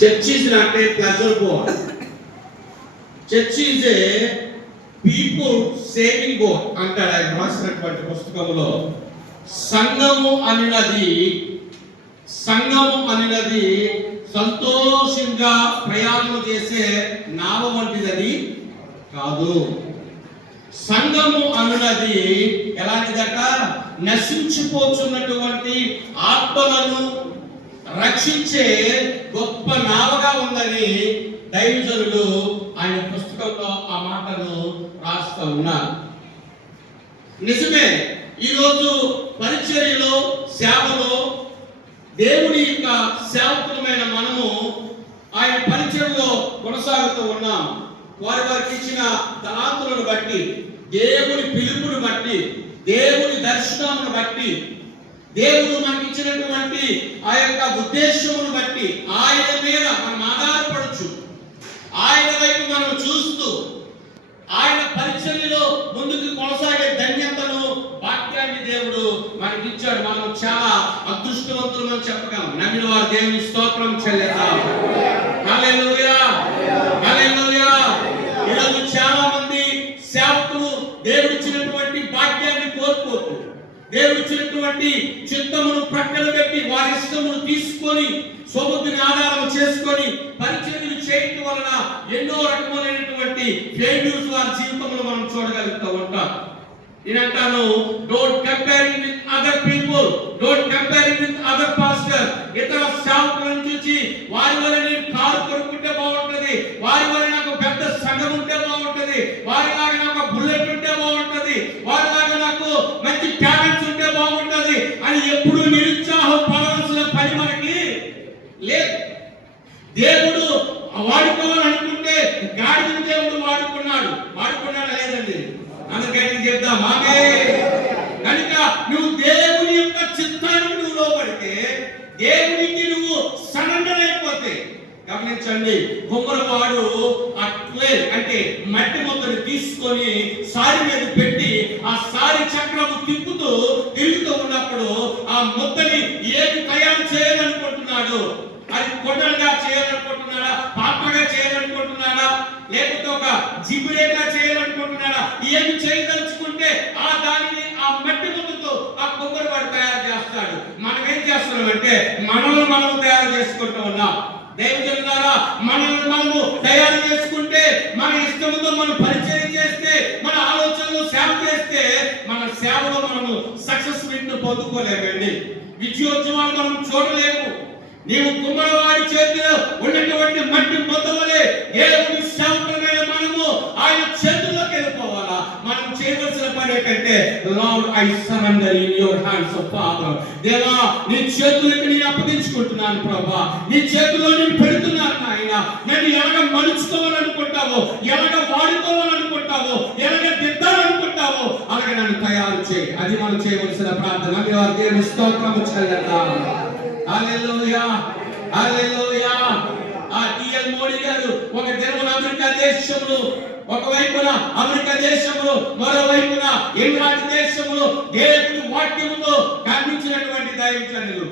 Church అంటే not a pleasure board church a people saving board అంటాడు ఆయన రాసినటువంటి పుస్తకంలో సంఘము అనినది సంఘము అనినది సంతోషంగా ప్రయాణం చేసే నావ వంటిదని కాదు. సంఘము అనున్నది ఎలాంటిదట? నశించిపోతున్నటువంటి ఆత్మలను రక్షించే గొప్ప నావగా ఉందని దైవజనులు ఆయన పుస్తకంలో ఆ మాటను రాస్తూ ఉన్నారు. నిజమే ఈరోజు పరిచర్యలో సేవలో దేవుని యొక్క సేవకులమైన మనము ఆయన పరిచయంలో కొనసాగుతూ ఉన్నాం. వారి వారికి ఇచ్చిన తలాంతులను బట్టి దేవుని పిలుపుని బట్టి దేవుని దర్శనమును బట్టి దేవుడు మనకి ఇచ్చినటువంటి ఆ యొక్క ఉద్దేశమును బట్టి ఆయన మీద మనం ఆధారపడచ్చు. ఆయన వైపు మనం చూస్తూ ఆయన పరిచర్యలో ముందుకు కొనసాగే ధన్యతను వాక్యాన్ని దేవుడు మనకి ఇచ్చాడు మనం చాలా అదృష్టవంతులు చెప్పగలం. నమ్మిన వారు దేవుని స్తోత్రం చెల్లిద్దాం. ఈరోజు చాలా మంది సేవకులు దేవుడు ఇచ్చినటువంటి భాగ్యాన్ని కోల్పోతూ దేవుడు ఇచ్చినటువంటి పెట్టి తీసుకొని స్వబుద్ధిని ఆధారం చేసుకొని పరిచర్యలు చేయటం వలన ఎన్నో రకములైనటువంటి ఫెయిల్యూర్స్ వారి జీవితంలో మనం చూడగలుగుతూ ఉంటాం నేనంటాను don't comparing with other people don't comparing with other pastor ఇతర సేవకులను చూసి వారి వల్ల నేను కారు కొనుక్కుంటే బాగుంటది. వారి వల్ల నాకు పెద్ద సంఘం ఉంటే బాగుంటది వారిలాగా నాకు బుల్లెట్ ఉంటే బాగుంటది వారిలాగా నాకు మంచి టాలెంట్స్ ఉంటే బాగుంటది అని ఎప్పుడు నిరుత్సాహం పడవలసిన పని మనకి లేదు దేవుడు వాడుకోవాలనుకుంటే గాడిని దేవుడు వాడుకున్నాడు వాడుకున్నాడా లేదండి అందుకని చెప్తా మామే కనుక నువ్వు దేవుని యొక్క చిత్తానికి నువ్వు లోపడితే దేవునికి నువ్వు సరెండర్ అయిపోతే గమనించండి గుమ్మరవాడు అట్లే అంటే మట్టి మొత్తని తీసుకొని సారి మీద పెట్టి ఆ సారి చక్రము తిప్పుతూ తిరుగుతూ ఉన్నప్పుడు ఆ ముద్దని ఏది తయారు చేయాలనుకుంటున్నాడు? అది కొండలుగా చేయాలనుకుంటున్నాడా? పాత్రగా చేయాలనుకుంటున్నాడా? లేకపోతే ఒక జిబురేగా చేయాలనుకుంటున్నాడా? ఏమి చేయదలుచుకుంటే ఆ దానిని ఆ మట్టి ముద్దతో ఆ కొబ్బరి తయారు చేస్తాడు. మనం ఏం చేస్తున్నామంటే మనల్ని మనం తయారు చేసుకుంటూ ఉన్నాం. దేవుజనులారా మనల్ని మనము తయారు చేసుకుంటే మన ఇష్టంతో మనం పరిచయం చేస్తే మన ఆలోచనలు సేవ చేస్తే మన సేవలో మనము సక్సెస్ను పొందుకోలేమండి. విజయోత్సవాలు మనం చూడలేము. నీవు కుమ్మరవాడి చేతిలో ఉన్నటువంటి మట్టి పొందవలే ఏ సేవకులమైన మనము ఆయన చేతి చేయవలసిన పని Lord I surrender in your hands of father దేవా నీ చేతులకు నేను అప్పగించుకుంటున్నాను ప్రభా. నీ చేతిలో నేను పెడుతున్నాను నాయన. నేను ఎలాగ మలుచుకోవాలనుకుంటావో ఎలాగ వాడుకోవాలనుకుంటావో ఎలాగ దిద్దాలనుకుంటావో అలాగే నన్ను తయారు చేయి. అది మనం చేయవలసిన ప్రార్థన. మీ వారి దేవుని స్తోత్రము చెల్లిద్దాం. హల్లెలూయా హల్లెలూయా. ఆ టిఎల్ మోడీ గారు ఒక దినమున అమెరికా దేశంలో ఒకవైపున అమెరికా దేశంలో మరోవైపున ఇంగ్లాండ్ దేశంలో దేవుడు వాక్యముతో కనిపించినటువంటి దైవచనులు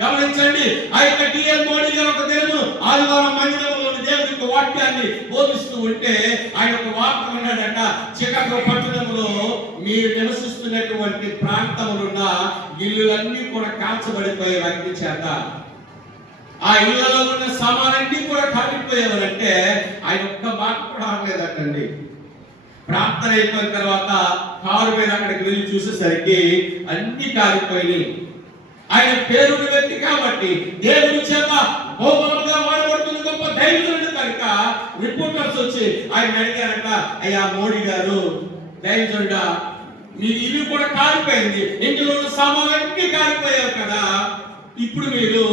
గమనించండి ఆ యొక్క టిఎల్ మోడీ గారు ఒక దినము ఆదివారం మందిరంలోని దేవుడి యొక్క వాక్యాన్ని బోధిస్తూ ఉంటే ఆయన ఒక వార్త ఉన్నాడట చికాగో పట్టణంలో మీరు నివసిస్తున్నటువంటి ప్రాంతంలో ఉన్న ఇల్లులన్నీ కూడా కాల్చబడిపోయే వ్యక్తి చేత. ఆ ఇళ్ళలో ఉన్న సామానన్నీ కూడా కాలిపోయేవారంటే ఆయన ఒక్క మాట కూడా ఆడలేదటండి ప్రార్థన అయిపోయిన తర్వాత కారు మీద అక్కడికి వెళ్ళి చూసేసరికి అన్ని కాలిపోయినాయి. ఆయన పేరుని వ్యక్తి కాబట్టి దేవుని చేత బహుబలంగా వాడబడుతున్న గొప్ప దైవజనుడు కనుక రిపోర్టర్స్ వచ్చి ఆయన అడిగారట అయ్యా మోడీ గారు దైవజనుడా మీ ఇల్లు కూడా కాలిపోయింది. ఇంట్లో ఉన్న సామాన్లన్నీ కాలిపోయావు కదా. ఇప్పుడు మీరు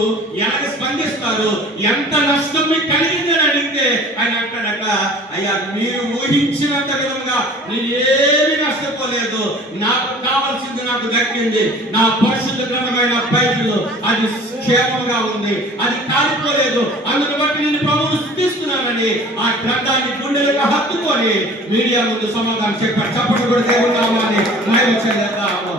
ఎలాగ ఎంత నష్టం మీకు కలిగిందని అడిగితే ఆయన అంటాడట అయ్యా మీరు ఊహించినంత విధంగా నేను ఏమి నష్టపోలేదు. నాకు కావాల్సింది నాకు దక్కింది. నా పరిశుద్ధ గ్రంథమైన బైబిల్ అది క్షేమంగా ఉంది. అది కాలిపోలేదు. అందును బట్టి నేను ప్రభువు స్థుతిస్తున్నానని ఆ గ్రంథాన్ని గుండెలకు హత్తుకొని మీడియా ముందు సమాధానం చెప్పాడు చప్పటి కూడా దేవుడు నామాన్ని మహిమ చేద్దాము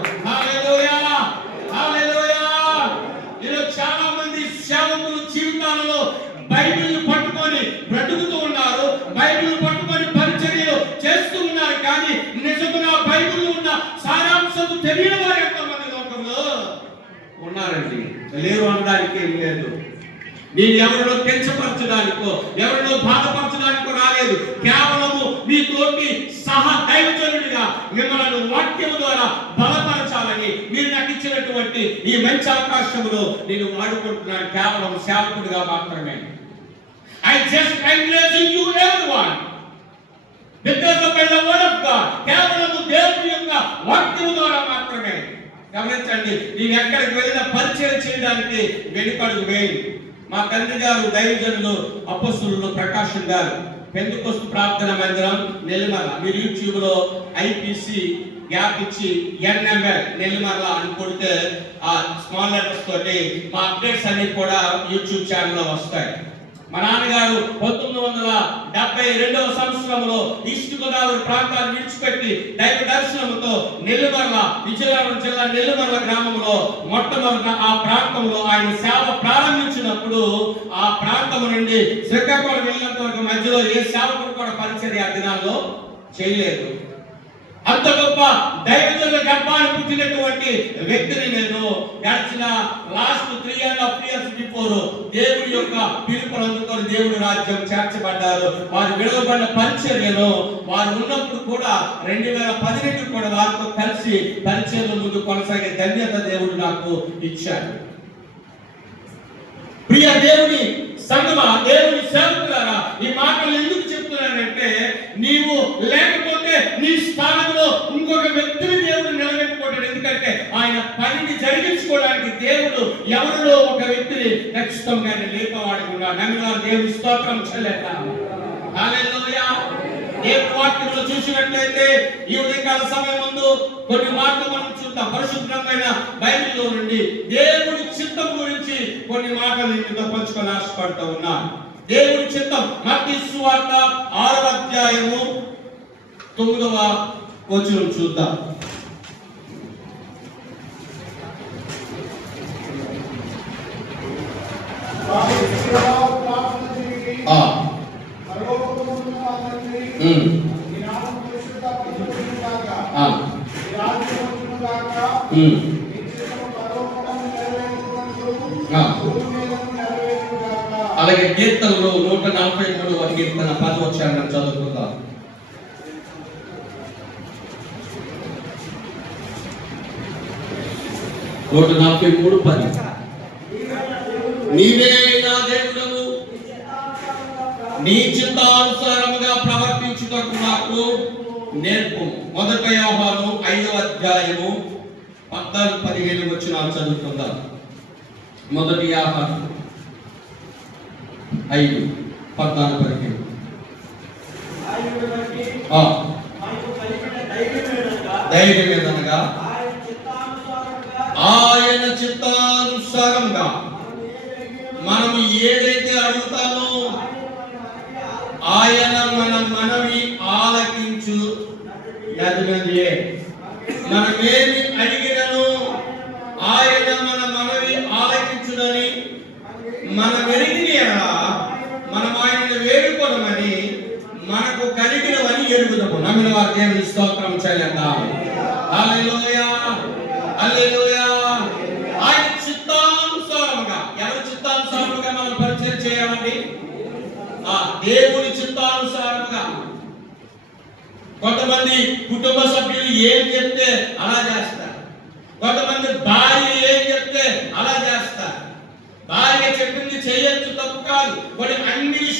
తెలియని వారు ఎంతమంది లోకంలో ఉన్నారండి. లేరు అనడానికి ఏం లేదు. నేను ఎవరినో పెంచపరచడానికో ఎవరినో బాధపరచడానికో రాలేదు. కేవలము మీ తోటి సహా దైవజనుడిగా మిమ్మల్ని వాక్యం ద్వారా బలపరచాలని మీరు నాకు ఇచ్చినటువంటి ఈ మంచి అవకాశంలో నేను వాడుకుంటున్నాను. కేవలం సేవకుడిగా మాత్రమే. I just encouraging you everyone because of word of కేవలము దేవుని యొక్క వాక్యము ద్వారా మాత్రమే. గమనించండి నేను ఎక్కడికి వెళ్ళిన పరిచయం చేయడానికి వెనుకడుగు వేయి మా తండ్రి గారు దైవజనులు అపస్సులు ప్రకాశం గారు. పెందుకొస్తు ప్రార్థన మందిరం నెల్లిమర్ల. మీరు యూట్యూబ్లో ఐపీసీ గ్యాప్ ఇచ్చి ఎన్ఎంఎల్ నెల్లిమర్ల అని కొడితే ఆ స్మాల్ లెటర్స్ తోటి మా అప్డేట్స్ అన్ని కూడా యూట్యూబ్ ఛానల్లో వస్తాయి. మా నాన్నగారు పంతొమ్మిది వందల డెబ్బై రెండవ సంవత్సరంలో ఈస్ట్ గోదావరి ప్రాంతాన్ని విడిచిపెట్టి దైవ దర్శనంతో నెల్లిమర్ల విజయనగరం జిల్లా నెల్లిమర్ల గ్రామంలో మొట్టమొదట ఆ ప్రాంతంలో ఆయన సేవ ప్రారంభించినప్పుడు ఆ ప్రాంతం నుండి శ్రీకాకుళం వెళ్ళినంత వరకు మధ్యలో ఏ సేవకుడు కూడా పరిచర్య దినాల్లో చేయలేదు. అంత గొప్ప దైవజనుల గర్భాన్ని పుట్టినటువంటి వ్యక్తిని నేను గడిచిన last three and half years before దేవుడి యొక్క పిలుపులు అందుకొని దేవుడి రాజ్యం చేర్చబడ్డారు. వారు విడవబడిన పరిచర్యలో వారు ఉన్నప్పుడు కూడా రెండు వేల పదిహేను కూడా వారితో కలిసి పరిచర్య ముందు కొనసాగే ధన్యత దేవుడు నాకు ఇచ్చాడు. ప్రియ దేవుని సంగమ దేవుని సేవకులారా ఈ మాటలు ఎందుకు చెప్తున్నానంటే నీవు లేక నీ స్థానంలో ఇంకొక వ్యక్తిని దేవుడు నిలబెట్టుకుంటాడు ఎందుకంటే ఆయన పనిని జరిగించుకోవడానికి దేవుడు ఎవరిలో ఒక వ్యక్తిని ఖచ్చితంగా లేపవాడు కూడా నమ్మిన దేవుని స్తోత్రం చెల్లెట ఏ వాక్యంలో చూసినట్లయితే ఈ ఉదయకాల సమయం ముందు కొన్ని మాటలు మనం చూద్దాం. పరిశుభ్రమైన బైబిల్లో నుండి దేవుడి చిత్తం గురించి కొన్ని మాటలు మీతో పంచుకొని ఆశపడుతూ ఉన్నాను దేవుడి చిత్తం మట్టి సువార్త ఆరవ అధ్యాయము తొమ్మిదవ వచనం చూద్దాం ఆ ఉమ్, ఆ ఉమ్, ఆ. అలాగే కీర్తనలో నూట నలభై మూడవ కీర్తన పది వచ్చారని చదువుకుందాం. నూట నలభై మూడు పది. నీవే నా దేవుడవు. నీ చిత్తానుసారముగా ప్రవర్తించుటకు నాకు నేర్పు. మొదట యోహాను ఐదవ అధ్యాయము పద్నాలుగు పదిహేను వచ్చిన చదువుకుందాం మొదటి యాభై. ఐదు పద్నాలుగు పదిహేను. ధైర్యం ఏదనగా ఆయన చిత్తానుసారంగా. మనం ఏదైతే అడుగుతామో ఆయన మన మనవి ఆలకించు. మనమేమి అడిగిన ఆయన మన మనవి ఆలకించునని మన వెలిగిన మనం ఆయనను వేడుకొనమని మనకు కలిగినవని ఎరుగుదము. నమ్మిన వారు దేవుని స్తోత్రం చేద్దాం హల్లెలూయా హల్లెలూయా. ఆయన చిత్తానుసారముగా ఎవరి చిత్తానుసారముగా మనం పరిచయం చేయాలండి? ఆ దేవుని చిత్తానుసారముగా. కొంతమంది కుటుంబ సభ్యులు ఏం చెప్తే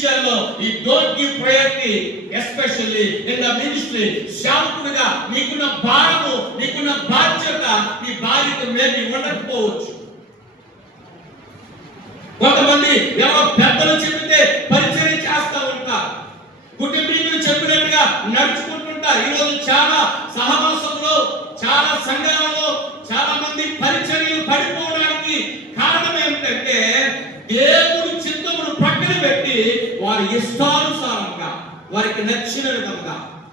విషయాల్లో ఈ don't give priority especially in the ministry శాంపుడుగా నీకున్న భారము నీకున్న బాధ్యత నీ బాధ్యత మేబీ ఉండకపోవచ్చు. కొంతమంది ఎవరో పెద్దలు చెబితే పరిచయం చేస్తూ ఉంటారు. కుటుంబీకులు చెప్పినట్టుగా నడుచుకుంటుంటారు. ఈరోజు చాలా సహవాసంలో చాలా సంఘాలలో చాలా మంది పరిచర్యలు పడిపోవడానికి కారణం ఏమిటంటే దేవుడి చిత్తమును పక్కన పెట్టి వారి ఇష్టానుసారంగా వారికి నచ్చిన విధముగా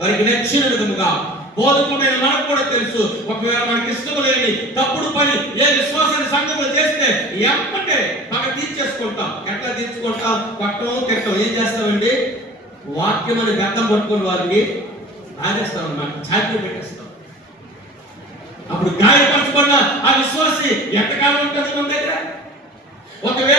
వారికి నచ్చిన విధముగా బోధకుడైన మనకు కూడా తెలుసు. ఒకవేళ మనకి ఇష్టం లేని తప్పుడు పని ఏ విశ్వాసాన్ని సంఘంలో చేస్తే ఎంపటే పగ తీర్చేసుకుంటాం. ఎట్లా తీర్చుకుంటాం? కొట్టం. తిట్టం ఏం చేస్తామండి? వాక్యం అని బెత్తం పట్టుకుని వారిని ఆగేస్తాం అన్నమాట. చాటి పెట్టేస్తాం. అప్పుడు గాయపరచబడిన ఆ విశ్వాసి ఎంతకాలం ఉంటుంది మన దగ్గర? ఒకవేళ